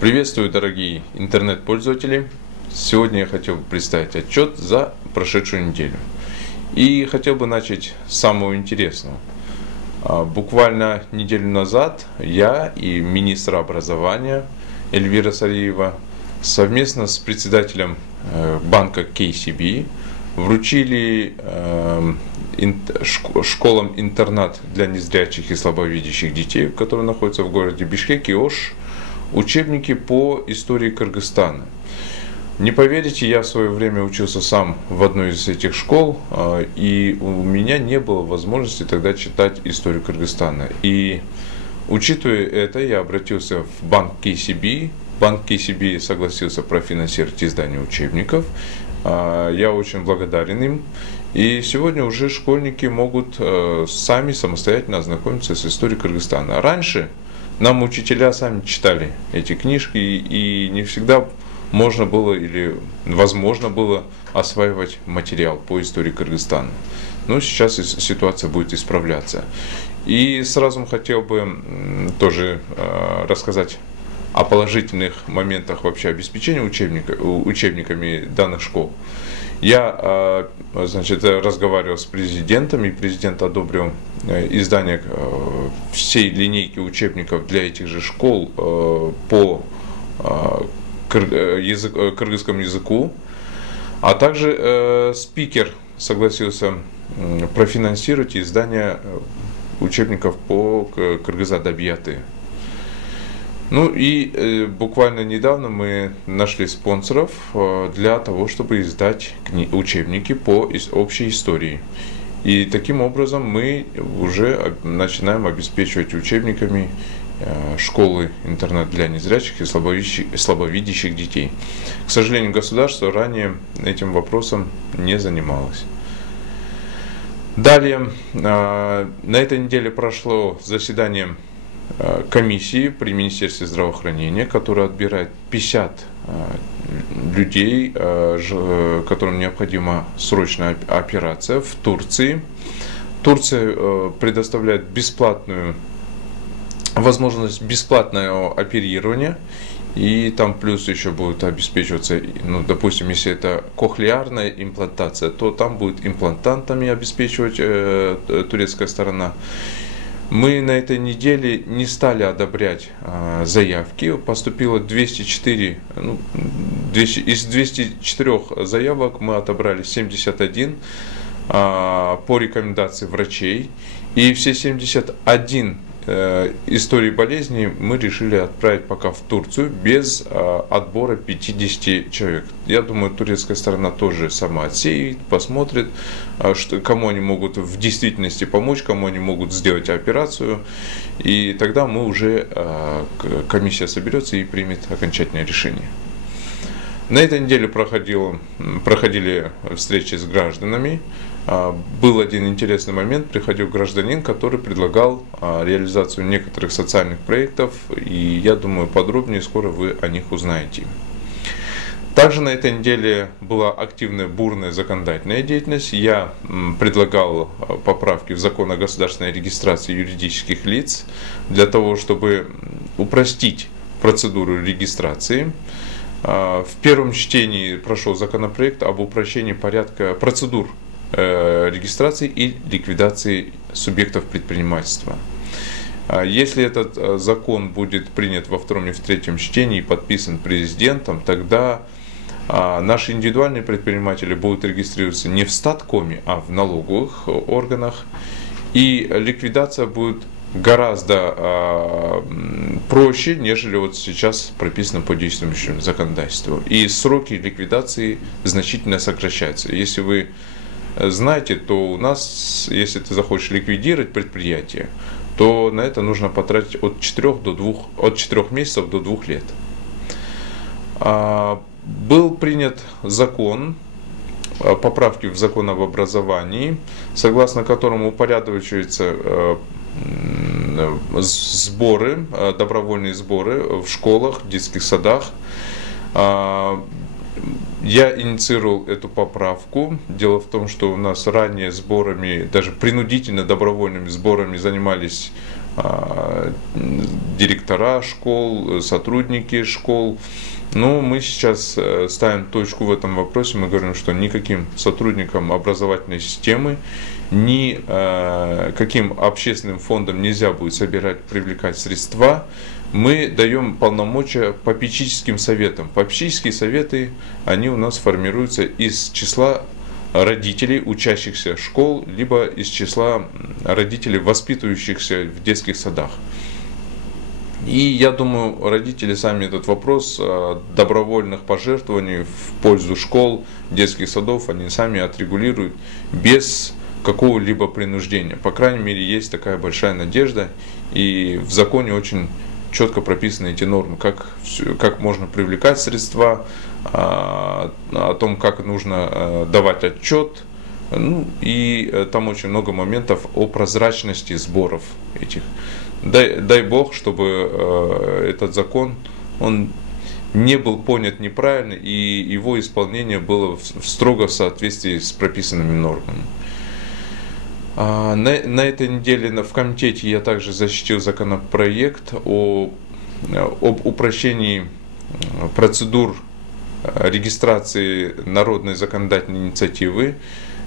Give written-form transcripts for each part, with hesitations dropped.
Приветствую, дорогие интернет-пользователи! Сегодня я хотел бы представить отчет за прошедшую неделю. И хотел бы начать с самого интересного. Буквально неделю назад я и министр образования Эльвира Сариева совместно с председателем банка KCB вручили школам-интернат для незрячих и слабовидящих детей, которые находятся в городе Бишкек и Ош, учебники по истории Кыргызстана. Не поверите, я в свое время учился сам в одной из этих школ, и у меня не было возможности тогда читать историю Кыргызстана. И учитывая это, я обратился в банк KCB. Банк KCB согласился профинансировать издание учебников. Я очень благодарен им. И сегодня уже школьники могут сами самостоятельно ознакомиться с историей Кыргызстана. Раньше нам учителя сами читали эти книжки, и не всегда можно было или возможно было осваивать материал по истории Кыргызстана. Но сейчас ситуация будет исправляться. И сразу хотел бы тоже рассказать о положительных моментах вообще обеспечения учебниками данных школ. Я, разговаривал с президентом, и президент одобрил издание всей линейки учебников для этих же школ по кыргызскому языку, а также спикер согласился профинансировать издание учебников по кыргыз адабияты. Ну и буквально недавно мы нашли спонсоров для того, чтобы издать учебники по общей истории. И таким образом мы уже начинаем обеспечивать учебниками школы-интернат для незрячих и слабовидящих детей. К сожалению, государство ранее этим вопросом не занималось. Далее, на этой неделе прошло заседание комиссии при Министерстве здравоохранения, которая отбирает 50 людей, которым необходима срочная операция в Турции. Турция предоставляет возможность бесплатного оперирования, и там плюс еще будет обеспечиваться, допустим, если это кохлеарная имплантация, то там будет имплантантами обеспечивать турецкая сторона. Мы на этой неделе не стали одобрять заявки. Поступило 204, из 204 заявок мы отобрали 71 по рекомендации врачей. И все 71 истории болезни мы решили отправить пока в Турцию без отбора 50 человек. Я думаю, турецкая сторона тоже сама отсеет, посмотрит, кому они могут в действительности помочь, кому они могут сделать операцию. И тогда мы уже, комиссия соберется и примет окончательное решение. На этой неделе проходили встречи с гражданами. Был один интересный момент, приходил гражданин, который предлагал реализацию некоторых социальных проектов, и я думаю, подробнее скоро вы о них узнаете. Также на этой неделе была активная, бурная законодательная деятельность. Я предлагал поправки в закон о государственной регистрации юридических лиц для того, чтобы упростить процедуру регистрации. В первом чтении прошел законопроект об упрощении порядка процедур регистрации и ликвидации субъектов предпринимательства. Если этот закон будет принят во втором и в третьем чтении и подписан президентом, тогда наши индивидуальные предприниматели будут регистрироваться не в статкоме, а в налоговых органах, и ликвидация будет гораздо проще, нежели вот сейчас прописано по действующему законодательству. И сроки ликвидации значительно сокращаются. Если вы знаете, то у нас, если ты захочешь ликвидировать предприятие, то на это нужно потратить от 4 месяцев до 2 лет. Был принят закон, поправки в закон об образовании, согласно которому упорядочиваются сборы, добровольные сборы в школах, в детских садах. Я инициировал эту поправку. Дело в том, что у нас ранее сборами, даже принудительно добровольными сборами занимались директора школ, сотрудники школ. Но мы сейчас ставим точку в этом вопросе, мы говорим, что никаким сотрудникам образовательной системы, ни каким общественным фондам нельзя будет привлекать средства. Мы даем полномочия попечительским советам. Попечительские советы, они у нас формируются из числа родителей, учащихся школ, либо из числа родителей, воспитывающихся в детских садах. И я думаю, родители сами этот вопрос добровольных пожертвований в пользу школ, детских садов, они сами отрегулируют без какого-либо принуждения. По крайней мере, есть такая большая надежда, и в законе очень четко прописаны эти нормы, как можно привлекать средства, о том, как нужно давать отчет. Ну, и там очень много моментов о прозрачности сборов этих. Дай Бог, чтобы этот закон, он не был понят неправильно, и его исполнение было строго в соответствии с прописанными нормами. На этой неделе в комитете я также защитил законопроект об упрощении процедур регистрации народной законодательной инициативы.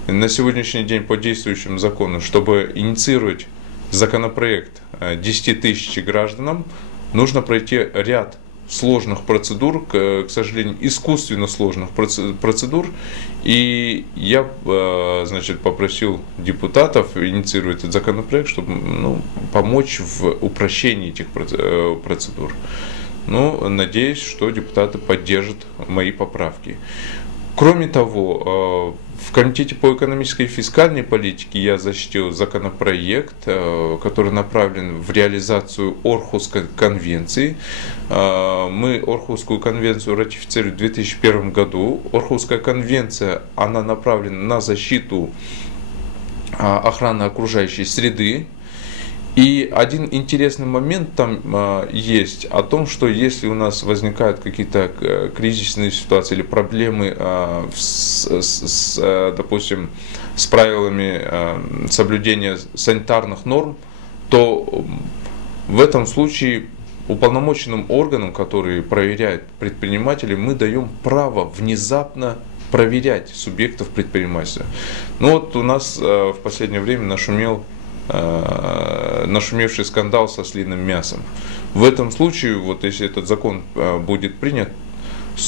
На сегодняшний день по действующему закону, чтобы инициировать законопроект 10 тысяч гражданам, нужно пройти ряд сложных процедур, к сожалению, искусственно сложных процедур. И я, попросил депутатов инициировать этот законопроект, чтобы помочь в упрощении этих процедур. Надеюсь, что депутаты поддержат мои поправки. Кроме того, в Комитете по экономической и фискальной политике я защитил законопроект, который направлен в реализацию Орхусской конвенции. Мы Орхусскую конвенцию ратифицировали в 2001 году. Орхусская конвенция, она направлена на защиту охраны окружающей среды. И один интересный момент там есть о том, что если у нас возникают какие-то кризисные ситуации или проблемы, допустим, с правилами соблюдения санитарных норм, то в этом случае уполномоченным органам, которые проверяют предпринимателей, мы даем право внезапно проверять субъектов предпринимательства. У нас в последнее время нашумевший скандал со слиным мясом. В этом случае, если этот закон будет принят,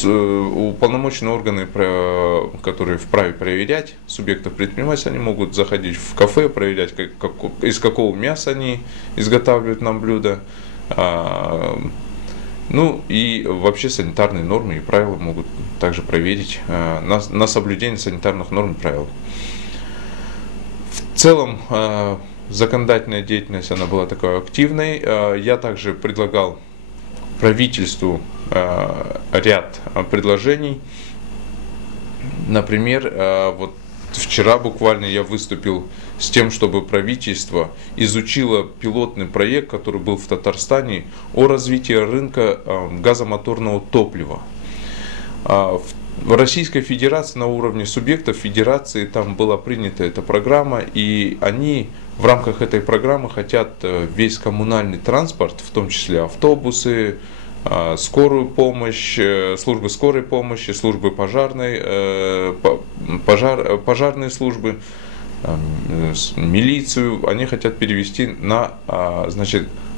уполномоченные органы, которые вправе проверять субъектов предпринимательства, они могут заходить в кафе, проверять, из какого мяса они изготавливают нам блюда. И вообще санитарные нормы и правила могут также проверить на соблюдение санитарных норм и правил. В целом, законодательная деятельность, она была такой активной. Я также предлагал правительству ряд предложений. Например, вчера буквально я выступил с тем, чтобы правительство изучило пилотный проект, который был в Татарстане, о развитии рынка газомоторного топлива. В Российской Федерации на уровне субъектов Федерации там была принята эта программа, и они в рамках этой программы хотят весь коммунальный транспорт, в том числе автобусы, скорую помощь, службы скорой помощи, службы пожарные службы, милицию, они хотят перевести на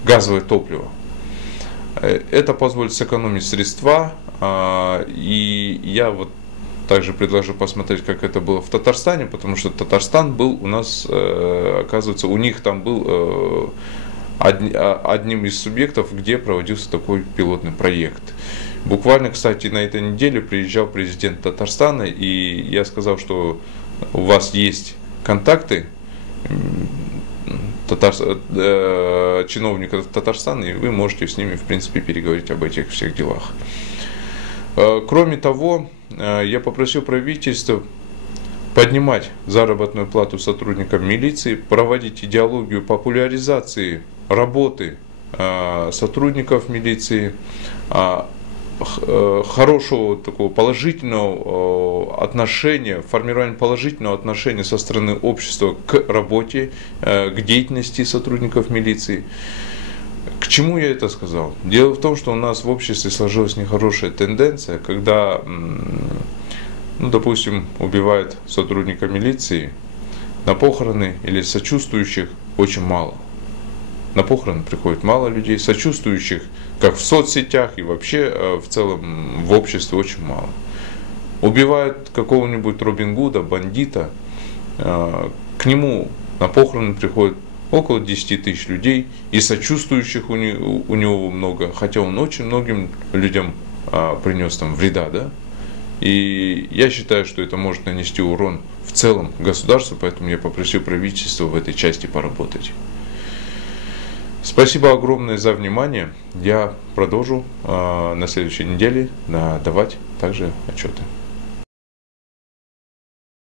газовое топливо. Это позволит сэкономить средства, и я также предложу посмотреть, как это было в Татарстане, потому что Татарстан был у нас, оказывается, у них там был одним из субъектов, где проводился такой пилотный проект. Буквально, кстати, на этой неделе приезжал президент Татарстана, и я сказал, что у вас есть контакты чиновников Татарстана, и вы можете с ними, в принципе, переговорить об этих всех делах. Кроме того, я попросил правительство поднимать заработную плату сотрудникам милиции, проводить идеологию популяризации работы сотрудников милиции, хорошего такого положительного отношения, формирования положительного отношения со стороны общества к работе, к деятельности сотрудников милиции. К чему я это сказал? Дело в том, что у нас в обществе сложилась нехорошая тенденция, когда, ну, допустим, убивают сотрудника милиции, на похороны или сочувствующих очень мало. На похороны приходит мало людей, сочувствующих как в соцсетях и вообще в целом в обществе очень мало. Убивают какого-нибудь Робин Гуда, бандита, к нему на похороны приходит около 10 тысяч людей, и сочувствующих у него много, хотя он очень многим людям принес там вреда, да? И я считаю, что это может нанести урон в целом государству, поэтому я попросил правительство в этой части поработать. Спасибо огромное за внимание. Я продолжу на следующей неделе давать также отчеты.